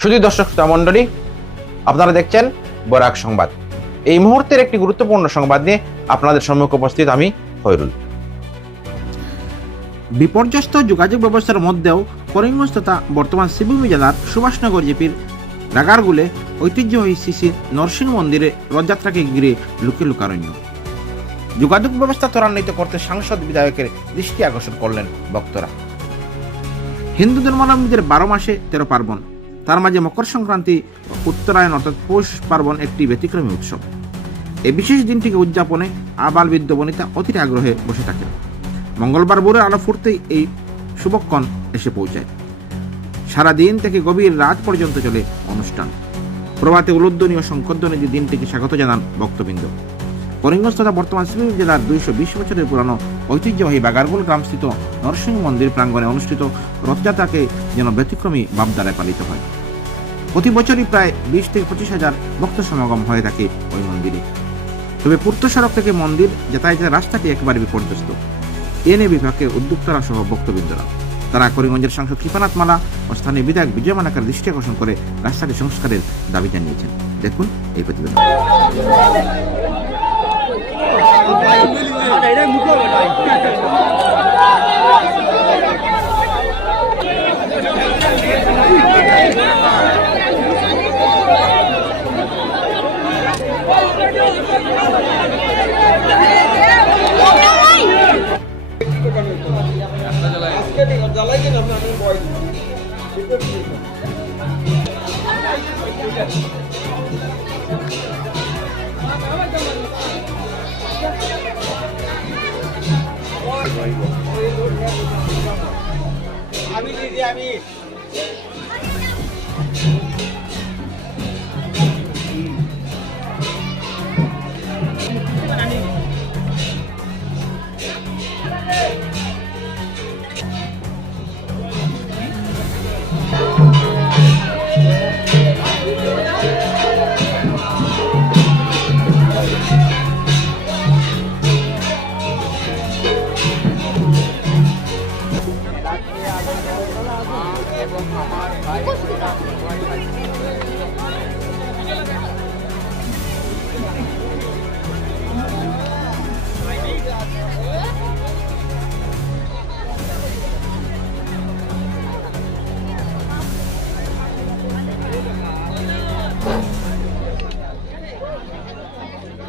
শুধু দর্শক শ্রোতা মণ্ডলী, আপনারা দেখছেন বরাক সংবাদ। এই মুহূর্তের একটি গুরুত্বপূর্ণ সংবাদ নিয়ে আপনাদের সম্মুখে উপস্থিত আমি খৈরুল বিপর্যস্ত যোগাযোগ ব্যবস্থার মধ্যেও করিমগঞ্জ তথা বর্তমান শিবভূমি জেলার সুভাষনগর জিপির রাগারগুলে ঐতিহ্যবাহী শ্রী নরসিংহ মন্দিরে রথযাত্রাকে ঘিরে লুকে লুকারণ্য। যোগাযোগ ব্যবস্থা ত্বরান্বিত করতে সাংসদ বিধায়কের দৃষ্টি আকর্ষণ করলেন বক্তরা হিন্দু ধর্মাবলম্বীদের বারো মাসে তেরো পার্বণ। তার মাঝে মকর সংক্রান্তি, উত্তরায়ণ অর্থাৎ পৌষ পার্বণ একটি ব্যতিক্রমী উৎসব। এই বিশেষ দিনটিকে উদযাপনে আবাল বৃদ্ধ বনিতা অতির আগ্রহে বসে থাকে মঙ্গলবার ভোরের আলো ফুটতেই এই শুভক্ষণ এসে পৌঁছায়। সারা দিন থেকে গভীর রাত পর্যন্ত চলে অনুষ্ঠান। প্রভাতে উলুধ্বনি ও শঙ্করধ্বনি দিনটিকে স্বাগত জানান ভক্তবৃন্দ। করিমগঞ্জ তথা বর্তমান সিলেট জেলার দুইশো বিশ বছরের পুরানো ঐতিহ্যবাহী বাগারগুল গ্রামস্থিত নরসিংহ মন্দির প্রাঙ্গণে অনুষ্ঠিত রথযাত্রাকে যেন ব্যতিক্রমী ভাবধারায় পালিত হয়। প্রতি বছরই প্রায় বিশ থেকে পঁচিশ হাজার ভক্ত সমাগম হয়ে থাকে ওই মন্দিরে। তবে পূর্ত সড়ক থেকে মন্দির যাতায়াতের রাস্তাটি একেবারে বিপর্যস্ত। এনে বিভাগের উদ্যোক্তারা সহ বক্তবৃন্দরা তারা করিমগঞ্জের সাংসদ কৃপানাথ মালা ও স্থানীয় বিধায়ক বিজয় মালাকার দৃষ্টি আকর্ষণ করে রাস্তাটি সংস্কারের দাবি জানিয়েছেন। দেখুন এই প্রতিবেদন। ভাই Diamis.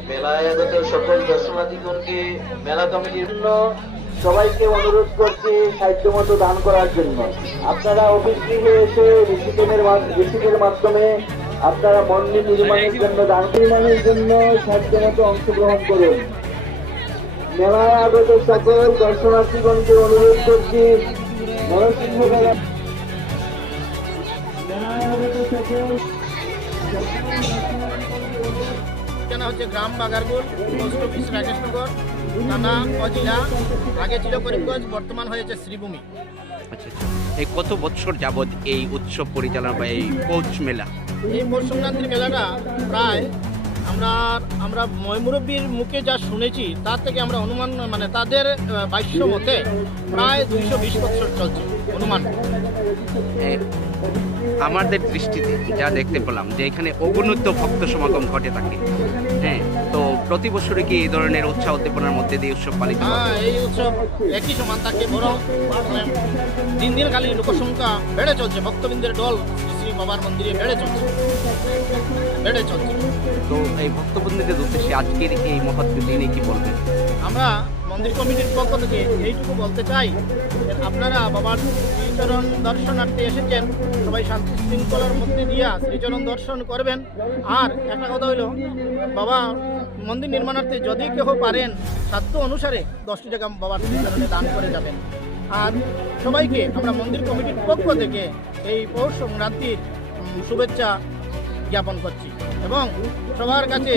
মেলায় আগত সকল দর্শনার্থীগণকে মেলা কমিটির জন্য সবাইকে অনুরোধ করছি সাহায্য মতো দান করার জন্য। আপনারা অফিস থেকে এসে রিসিকেমের রিসিকের মাধ্যমে আপনারা মন্দির নির্মাণের জন্য দান নির্মাণের জন্য সাহায্য মতো অংশগ্রহণ করুন। মেলায় আগত সকল দর্শনার্থীগণকে অনুরোধ করছি, নরসিংহ মেলা হচ্ছে গ্রাম বাগারগুল, পোস্ট অফিস রাকেশনগর থানা ও জেলা আগে ছিল করিমগঞ্জ বর্তমান হয়েছে শ্রীভূমি। আচ্ছা আচ্ছা। এই কত বছর যাবৎ এই উৎসব পরিচালনা বা এই পৌষ মেলা? এই পৌষ সংক্রান্তির মেলাটা প্রায় আমরা আমরা ময়মুরব্বীর মুখে যা শুনেছি তার থেকে আমরা অনুমান মানে তাদের বাস্য মতে প্রায় দুইশো বিশ বছর চলছে অনুমান। আমাদের দৃষ্টিতে যা দেখতে পেলাম যে এখানে অগণিত ভক্ত সমাগম ঘটে থাকে। হ্যাঁ তো প্রতি বছরে কি এই ধরনের উৎসাহ উদ্দীপনার মধ্যে দিয়ে উৎসব পালিত হয়? হ্যাঁ এই উৎসব একই সমান থাকে বড় দিন দিন খালি লোকসংখ্যা বেড়ে চলছে, ভক্তবৃন্দের শ্রী শ্রী বাবার মন্দিরে বেড়ে চলছে। বেড়ে চলছে। তো এই ভক্তবন্ধুদের উদ্দেশ্যে আজকের এই মহৎ দিনে কি বলবেন? আমরা মন্দির কমিটির পক্ষ থেকে এইটুকু বলতে চাই আপনারা বাবার শ্রীচরণ দর্শনার্থে এসেছেন। সবাই শান্তি শৃঙ্খলার মধ্যে দিয়া শ্রীচরণ দর্শন করবেন। আর একটা কথা হইল বাবা মন্দির নির্মাণার্থে যদি কেউ পারেন, সাধ্য অনুসারে দশটি টাকা বাবার শ্রীচরণে দান করে যাবেন। আর সবাইকে আমরা মন্দির কমিটির পক্ষ থেকে এই পৌষ সংক্রান্তির শুভেচ্ছা জ্ঞাপন করছি। এবং সবার কাছে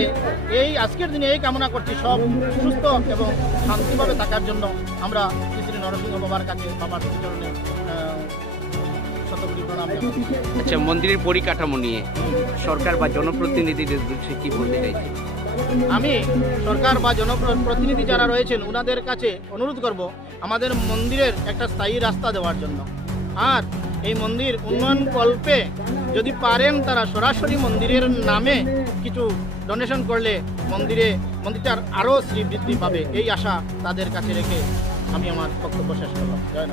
এই আজকের দিনে এই কামনা করছি সব সুস্থ এবং শান্তিভাবে থাকার জন্য আমরা শ্রী নরসিংহ বাবার কাছে বাবার চরণে শতকোটি প্রণাম আচ্ছা মন্দিরের পরিকাঠামো নিয়ে সরকার বা জনপ্রতিনিধিদের উদ্দেশ্যে কি বলতে চাইছে আমি সরকার বা জনপ্রতিনিধি যারা রয়েছেন ওনাদের কাছে অনুরোধ করব আমাদের মন্দিরের একটা স্থায়ী রাস্তা দেওয়ার জন্য। আর এই মন্দির উন্নয়ন কল্পে যদি পারেন তারা সরাসরি মন্দিরের নামে কিছু ডোনেশন করলে মন্দিরে, মন্দিরটার আরও শ্রীবৃদ্ধি পাবে। এই আশা তাদের কাছে রেখে আমি আমার বক্তব্য শেষ করলাম। জয়